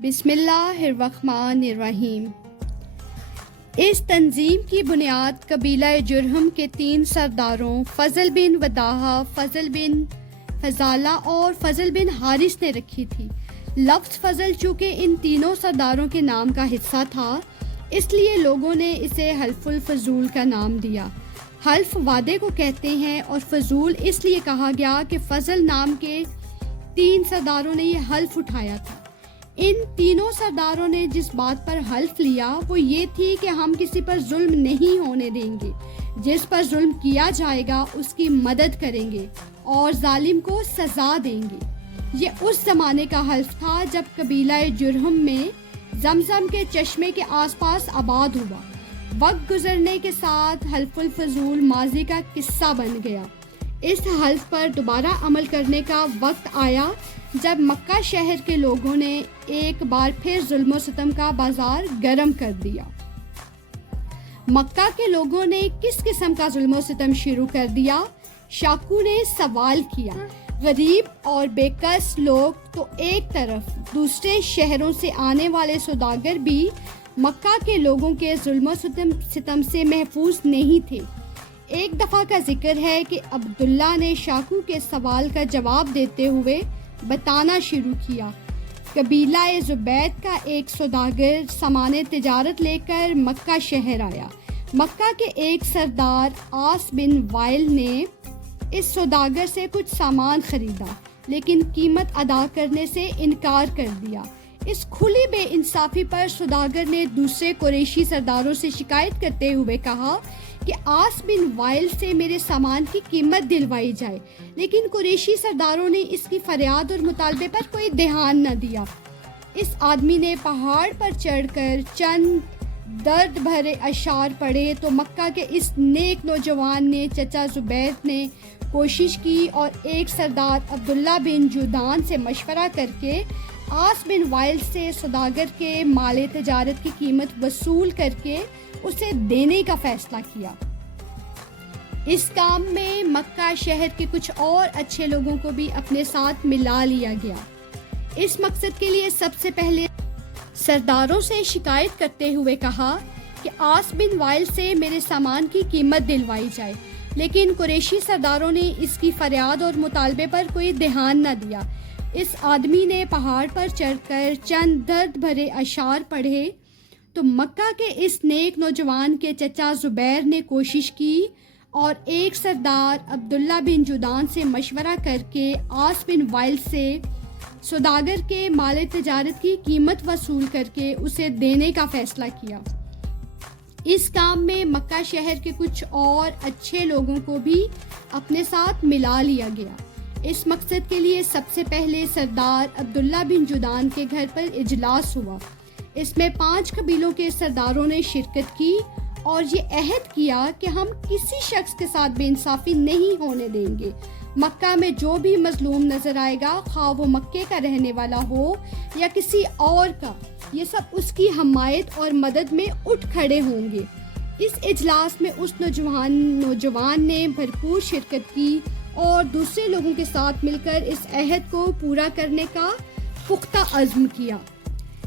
بسم اللہ الرحمن الرحیم۔ اس تنظیم کی بنیاد قبیلہ جرہم کے 3 سرداروں فضل بن وداحہ، فضل بن فضالہ اور فضل بن حارث نے رکھی تھی۔ لفظ فضل چونکہ ان تینوں سرداروں کے نام کا حصہ تھا، اس لیے لوگوں نے اسے حلف الفضول کا نام دیا۔ حلف وعدے کو کہتے ہیں اور فضول اس لیے کہا گیا کہ فضل نام کے 3 سرداروں نے یہ حلف اٹھایا تھا۔ ان تینوں سرداروں نے جس بات پر حلف لیا وہ یہ تھی کہ ہم کسی پر ظلم نہیں ہونے دیں گے، جس پر ظلم کیا جائے گا اس کی مدد کریں گے اور ظالم کو سزا دیں گے۔ یہ اس زمانے کا حلف تھا جب قبیلہ جرہم میں زمزم کے چشمے کے آس پاس آباد ہوا۔ وقت گزرنے کے ساتھ حلف الفضول ماضی کا قصہ بن گیا۔ اس حلف پر دوبارہ عمل کرنے کا وقت آیا جب مکہ شہر کے لوگوں نے ایک بار پھر ظلم و ستم کا بازار گرم کر دیا۔ مکہ کے لوگوں نے کس قسم کا ظلم و ستم شروع کر دیا؟ شاکو نے سوال کیا۔ غریب اور بے کس لوگ تو ایک طرف، دوسرے شہروں سے آنے والے سوداگر بھی مکہ کے لوگوں کے ظلم و ستم سے محفوظ نہیں تھے۔ ایک دفعہ کا ذکر ہے کہ عبداللہ نے شاکو کے سوال کا جواب دیتے ہوئے بتانا شروع کیا۔ قبیلہ زبید کا ایک سوداگر سامان تجارت لے کر مکہ شہر آیا۔ مکہ کے ایک سردار عاص بن وائل نے اس سوداگر سے کچھ سامان خریدا، لیکن قیمت ادا کرنے سے انکار کر دیا۔ اس کھلی بے انصافی پر سوداگر نے دوسرے قریشی سرداروں سے شکایت کرتے ہوئے کہا کہ عاص بن وائل سے میرے سامان کی قیمت دلوائی جائے، لیکن قریشی سرداروں نے اس کی فریاد اور مطالبے پر کوئی دھیان نہ دیا۔ اس آدمی نے پہاڑ پر چڑھ کر چند درد بھرے اشعار پڑھے تو مکہ کے اس نیک نوجوان نے چچا زبید نے کوشش کی اور ایک سردار عبداللہ بن جودان سے مشورہ کر کے عاص بن وائل سے سوداگر کے مال تجارت کی قیمت وصول کر کے اسے دینے کا فیصلہ کیا۔ اس کام میں مکہ شہر کے کچھ اور اچھے لوگوں کو بھی اپنے ساتھ ملا لیا گیا۔ اس مقصد کے لیے سب سے پہلے سرداروں سے شکایت کرتے ہوئے کہا کہ عاص بن وائل سے میرے سامان کی قیمت دلوائی جائے، لیکن قریشی سرداروں نے اس کی فریاد اور مطالبے پر کوئی دھیان نہ دیا۔ اس آدمی نے پہاڑ پر چڑھ کر چند درد بھرے اشعار پڑھے تو مکہ کے اس نیک نوجوان کے چچا زبیر نے کوشش کی اور ایک سردار عبداللہ بن جودان سے مشورہ کر کے عاص بن وائل سے سوداگر کے مال تجارت کی قیمت وصول کر کے اسے دینے کا فیصلہ کیا۔ اس کام میں مکہ شہر کے کچھ اور اچھے لوگوں کو بھی اپنے ساتھ ملا لیا گیا۔ اس مقصد کے لیے سب سے پہلے سردار عبداللہ بن جودان کے گھر پر اجلاس ہوا۔ اس میں 5 قبیلوں کے سرداروں نے شرکت کی اور یہ عہد کیا کہ ہم کسی شخص کے ساتھ بے انصافی نہیں ہونے دیں گے۔ مکہ میں جو بھی مظلوم نظر آئے گا، خواہ وہ مکے کا رہنے والا ہو یا کسی اور کا، یہ سب اس کی حمایت اور مدد میں اٹھ کھڑے ہوں گے۔ اس اجلاس میں اس نوجوان نے بھرپور شرکت کی اور دوسرے لوگوں کے ساتھ مل کر اس عہد کو پورا کرنے کا پختہ عزم کیا۔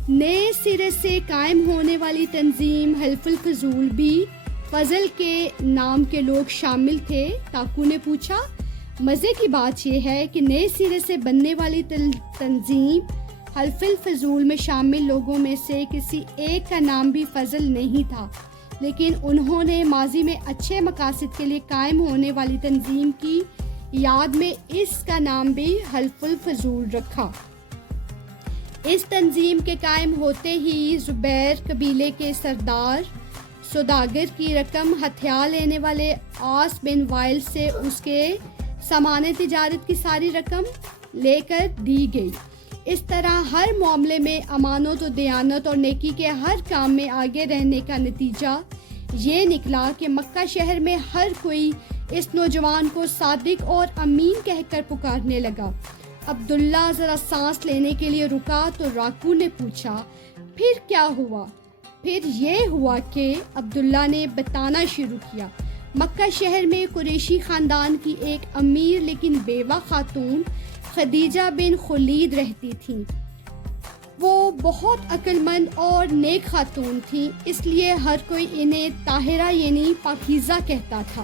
نئے سرے سے قائم ہونے والی تنظیم حلف الفضول بھی فضل کے نام کے لوگ شامل تھے۔ کاکو نے پوچھا، مزے کی بات یہ ہے کہ نئے سرے سے بننے والی تنظیم حلف الفضول میں شامل لوگوں میں سے کسی ایک کا نام بھی فضل نہیں تھا، لیکن انہوں نے ماضی میں اچھے مقاصد کے لیے قائم ہونے والی تنظیم کی یاد میں اس کا نام بھی حلف الفضول رکھا۔ اس تنظیم کے قائم ہوتے ہی زبیر قبیلے کے سردار سوداگر کی رقم ہتھیار لینے والے عاص بن وائل سے اس کے سامان تجارت کی ساری رقم لے کر دی گئی۔ اس طرح ہر معاملے میں امانت و دیانت اور نیکی کے ہر کام میں آگے رہنے کا نتیجہ یہ نکلا کہ مکہ شہر میں ہر کوئی اس نوجوان کو صادق اور امین کہہ کر پکارنے لگا۔ عبداللہ ذرا سانس لینے کے لیے رکا تو راکو نے پوچھا، پھر کیا ہوا؟ پھر یہ ہوا کہ عبداللہ نے بتانا شروع کیا۔ مکہ شہر میں قریشی خاندان کی ایک امیر لیکن بیوہ خاتون خدیجہ بن خولید رہتی تھیں۔ وہ بہت عقل مند اور نیک خاتون تھیں، اس لیے ہر کوئی انہیں طاہرہ یعنی پاکیزہ کہتا تھا۔